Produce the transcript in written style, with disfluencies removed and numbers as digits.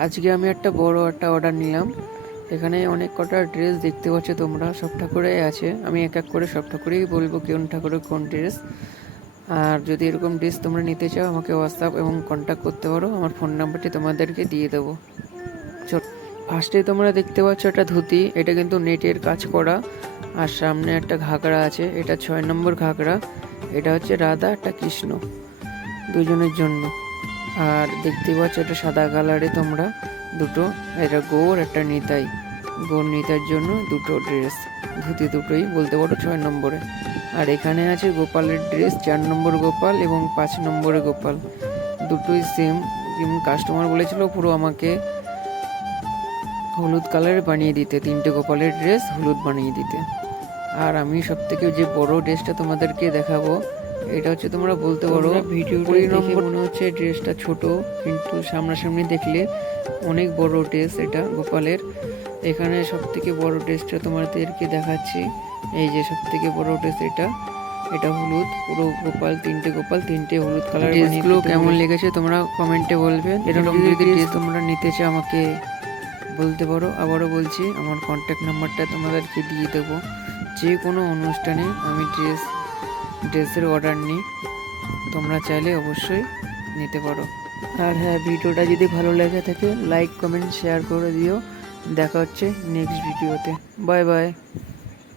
আজকে আমি একটা বড় একটা অর্ডার নিলাম। এখানে অনেক কটা ড্রেস দেখতে পাচ্ছ তোমরা, সব ঠাকুরেই আছে। আমি এক এক করে সব ঠাকুরেই বলবো কোন ঠাকুরের কোন ড্রেস। আর যদি এরকম ড্রেস তোমরা নিতে চাও আমাকে হোয়াটসঅ্যাপ এবং কন্ট্যাক্ট করতে পারো, আমার ফোন নাম্বারটি তোমাদেরকে দিয়ে দেবো। ফার্স্টে তোমরা দেখতে পাচ্ছ একটা ধুতি, এটা কিন্তু নেটের কাজ করা। আর সামনে একটা ঘাগরা আছে, এটা 6 নম্বর ঘাগরা। এটা হচ্ছে রাধা একটা কৃষ্ণ দুজনের জন্য। আর দেখতে পাচ্ছ এটা সাদা কালারে তোমরা দুটো, এটা গৌর একটা নিতাই, গৌর নিতাইয়ের জন্য দুটো ড্রেস, ধুতি দুটোই বলতে পারো 6 নম্বরে। আর এখানে আছে গোপালের ড্রেস, 4 নম্বর গোপাল এবং 5 নম্বরে গোপাল, দুটোই সেম। যেমন কাস্টমার বলেছিল পুরো আমাকে হলুদ কালার বানিয়ে দিতে, 3টে গোপালের ড্রেস হলুদ বানিয়ে দিতে। আর আমি সব থেকে যে বড় ড্রেসটা তোমাদেরকে দেখাবো, এটা হচ্ছে তোমরা বলতে পারো ভিডিওটা দেখে মনে হচ্ছে ড্রেসটা ছোট, কিন্তু সামনাসামনি দেখলে অনেক বড় ড্রেস এটা গোপালের। এখানে সব থেকে বড় ড্রেসটা তোমাদেরকে দেখাচ্ছি। এই যে সব থেকে বড় ড্রেস এটা, এটা হলুদ, পুরো গোপাল, 3টে গোপাল 3টে হলুদ কালার। ড্রেসগুলো কেমন লেগেছে তোমরা কমেন্টে বলবে। এরকম যদি ড্রেস তোমরা নিতে চাও আমাকে বলতে পারো। আবারও বলছি, আমার কন্ট্যাক্ট নাম্বারটা তোমাদেরকে দিয়ে দেবো। যে কোনো অনুষ্ঠানে আমি ড্রেসের অর্ডার নিই, তোমরা চাইলে অবশ্যই নিতে পারো। আর হ্যাঁ, ভিডিওটা যদি ভালো লেগে থাকে লাইক কমেন্ট শেয়ার করে দিও। দেখা হচ্ছে নেক্সট ভিডিওতে। Bye bye.